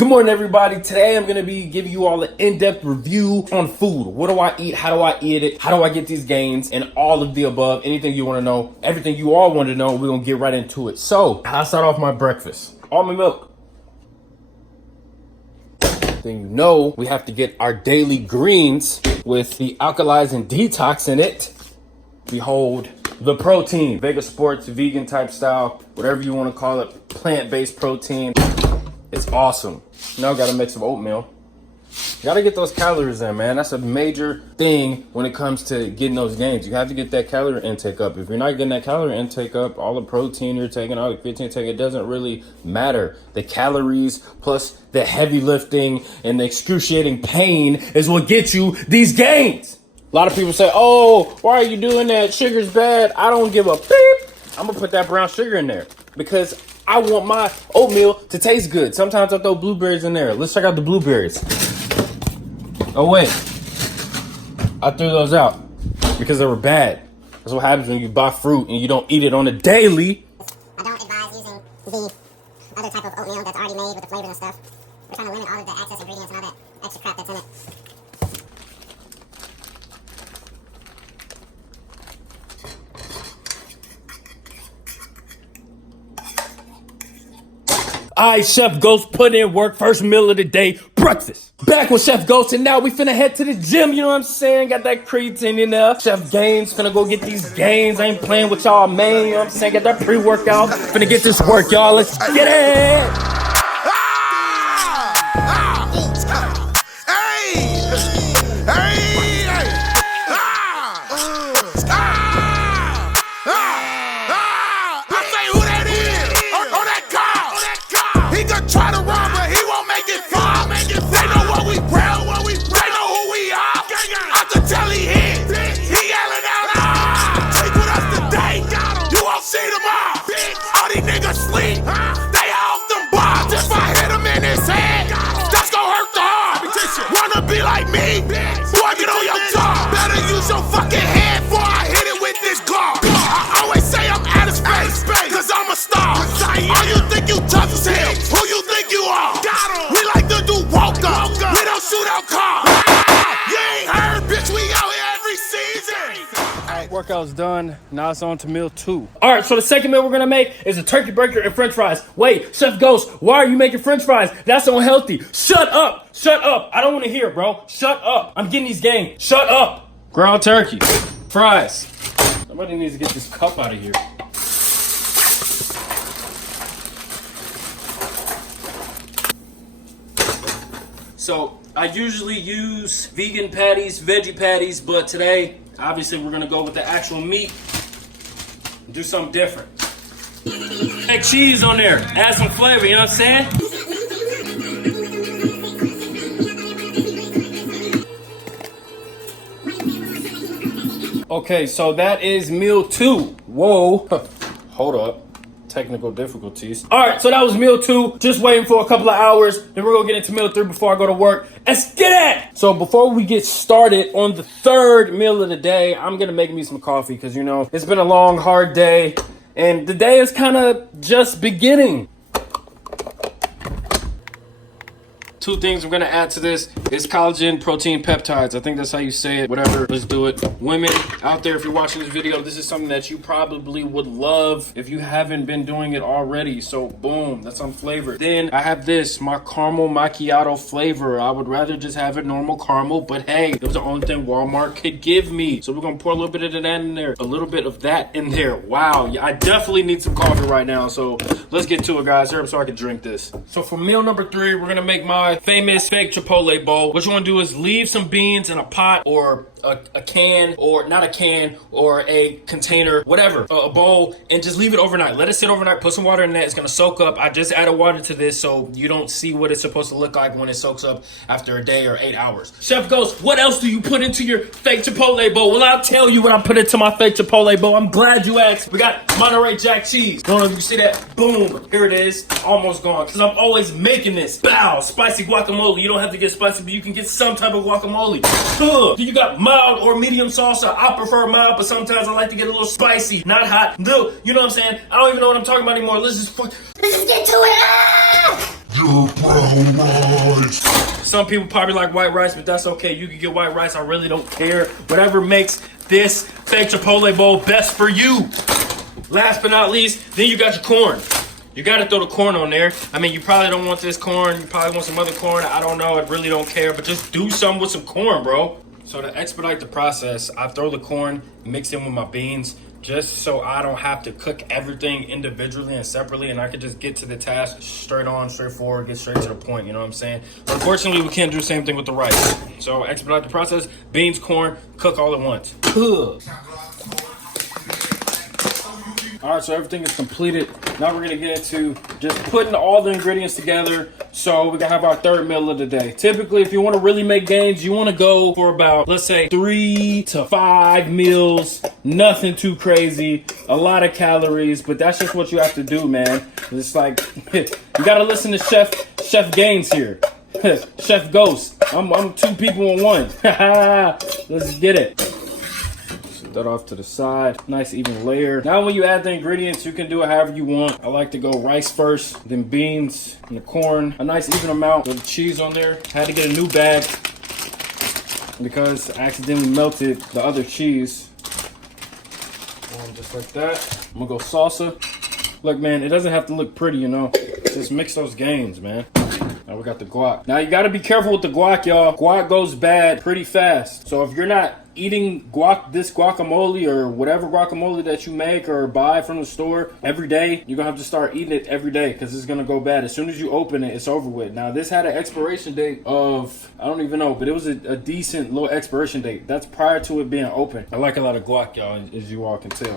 Good morning, everybody. Today I'm gonna be giving you all an in-depth review on food. What do I eat? How do I eat it? How do I get these gains? And all of the above. Anything you want to know, everything you all want to know, we're gonna get right into it. So I'll start off my breakfast. Almond milk. Then you know we have to get our daily greens with the alkalis and detox in it. Behold, the protein. Vega Sports, vegan type style, whatever you want to call it, plant-based protein. It's awesome. Now gotta make some oatmeal. Gotta get those calories in, man. That's a major thing when it comes to getting those gains. You have to get that calorie intake up. If you're not getting that calorie intake up, all the protein you're taking, all the fat intake, it doesn't really matter. The calories plus the heavy lifting and the excruciating pain is what gets you these gains. A lot of people say, oh, why are you doing that? Sugar's bad. I don't give a beep. I'm gonna put that brown sugar in there because I want my oatmeal to taste good. Sometimes I throw blueberries in there. Let's check out the blueberries. Oh wait, I threw those out because they were bad. That's what happens when you buy fruit and you don't eat it on a daily. I don't advise using the other type of oatmeal that's already made with the flavors and stuff. We're trying to limit all of the excess ingredients and all that extra crap that's in it. Alright, Chef Ghost put in work. First meal of the day, breakfast. Back with Chef Ghost, and now we finna head to the gym, you know what I'm saying? Got that creatine in there. Chef GAINZ finna go get these gains. I ain't playing with y'all, man, you know what I'm saying? Got that pre-workout. Finna get this work, y'all. Let's get it! Try to run, but he won't make it far. They know what we proud, they know who we are. I can tell he hit, he yelling out, ah! Take with us today, you won't see tomorrow. All these niggas sleep, they off them bars. If I hit him in his head, that's gon' hurt the heart. Wanna be like me? Boy, get on your jaw. Better use your fucking head before I hit it with this car. I always say I'm out of space, cause I'm a star. All you think you tough as hell, who you think you are? We like to do walk-up, we don't shoot out cars. You ain't heard, bitch, we out here every season. Workout's done. Now it's on to meal 2. All right, so the second meal we're gonna make is a turkey burger and french fries. Wait, Chef Ghost, why are you making french fries? That's unhealthy. Shut up. Shut up. I don't want to hear, bro. Shut up. I'm getting these gains. Shut up. Ground turkey. Fries. Somebody needs to get this cup out of here. So I usually use vegan patties, veggie patties, but today, obviously, we're gonna go with the actual meat and do something different. Add cheese on there, add some flavor, you know what I'm saying? Okay, so that is meal 2. Whoa, hold up. Technical difficulties. All right, so that was meal 2. Just waiting for a couple of hours. Then we're gonna get into meal 3 before I go to work. Let's get it! So before we get started on the third meal of the day, I'm gonna make me some coffee because, you know, it's been a long, hard day and the day is kind of just beginning. 2 things I'm gonna add to this is collagen protein peptides. I think that's how you say it. Whatever, let's do it. Women out there, if you're watching this video, this is something that you probably would love if you haven't been doing it already. So boom, that's unflavored. Then I have this, my caramel macchiato flavor. I would rather just have a normal caramel, but hey, it was the only thing Walmart could give me. So we're gonna pour a little bit of that in there, a little bit of that in there. Wow, yeah, I definitely need some coffee right now. So let's get to it, guys. Hurry up so I can drink this. So for meal number 3, we're gonna make my famous fake Chipotle bowl. What you want to do is leave some beans in a pot or a can, or not a can, or a container, whatever, a bowl, and just leave it overnight. Let it sit overnight. Put some water in that. It's gonna soak up. I just added water to this so you don't see what it's supposed to look like when it soaks up after a day or 8 hours. Chef Ghost, what else do you put into your fake Chipotle bowl? Well, I'll tell you what I put into my fake Chipotle bowl. I'm glad you asked. We got Monterey Jack cheese. Don't know if you see that. Boom. Here it is. Almost gone. Because I'm always making this. Bow. Spicy guacamole. You don't have to get spicy, but you can get some type of guacamole. Then you got mild or medium salsa. I prefer mild, but sometimes I like to get a little spicy, not hot. Little, you know what I'm saying? I don't even know what I'm talking about anymore. Let's just get to it. Ah! your brown rice. Some people probably like white rice, but that's okay. You can get white rice. I really don't care. Whatever makes this fake Chipotle bowl best for you. Last but not least, then you got your corn. You got to throw the corn on there. I mean, you probably don't want this corn. You probably want some other corn. I don't know. I really don't care. But just do something with some corn, bro. So to expedite the process, I throw the corn, mix in with my beans, just so I don't have to cook everything individually and separately, and I can just get to the task straight on, straightforward, get straight to the point, you know what I'm saying? But unfortunately, we can't do the same thing with the rice. So expedite the process, beans, corn, cook all at once. All right, so everything is completed. Now we're gonna get into just putting all the ingredients together so we can have our third meal of the day. Typically, if you wanna really make gains, you wanna go for about, let's say, 3 to 5 meals. Nothing too crazy, a lot of calories, but that's just what you have to do, man. It's like, you gotta listen to Chef GAINZ here. Chef Ghost, I'm 2 people in 1. Let's get it. That off to the side, nice even layer. Now when you add the ingredients, you can do it however you want. I like to go rice first, then beans and the corn, a nice even amount with the cheese on there. Had to get a new bag because I accidentally melted the other cheese. Just like that. I'm gonna go salsa. Look, man, it doesn't have to look pretty, you know. Just mix those gains, man. Now we got the guac. Now you gotta be careful with the guac, y'all. Guac goes bad pretty fast. So if you're not eating this guacamole or whatever guacamole that you make or buy from the store every day, you're gonna have to start eating it every day because it's gonna go bad. As soon as you open it, it's over with. Now this had an expiration date of, I don't even know, but it was a decent little expiration date. That's prior to it being open. I like a lot of guac, y'all, as you all can tell.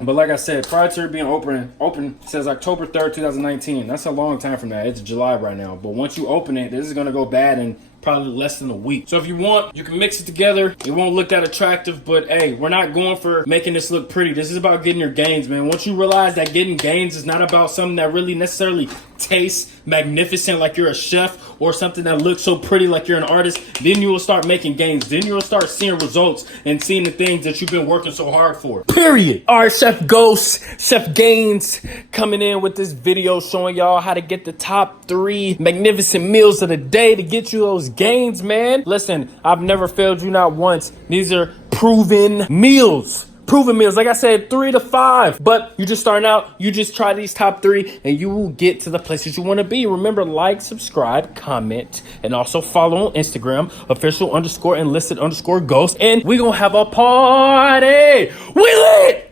But like I said, prior to it being open says October 3rd, 2019. That's a long time from now. It's July right now. But once you open it, this is gonna go bad in probably less than a week. So if you want, you can mix it together. It won't look that attractive, but hey, we're not going for making this look pretty. This is about getting your gains, man. Once you realize that getting gains is not about something that really necessarily tastes magnificent like you're a chef or something that looks so pretty like you're an artist, then you will start making gains. Then you'll start seeing results and seeing the things that you've been working so hard for. Period. All right, Chef Ghost, Chef GAINZ coming in with this video showing y'all how to get the top 3 magnificent meals of the day to get you those gains, man. Listen, I've never failed you not once. These are proven meals. Proven meals, like I said, 3 to 5. But you just starting out, you just try these top 3 and you will get to the places you want to be. Remember, like, subscribe, comment, and also follow on Instagram, official_enlisted_ghost. And we gonna have a party. We lit!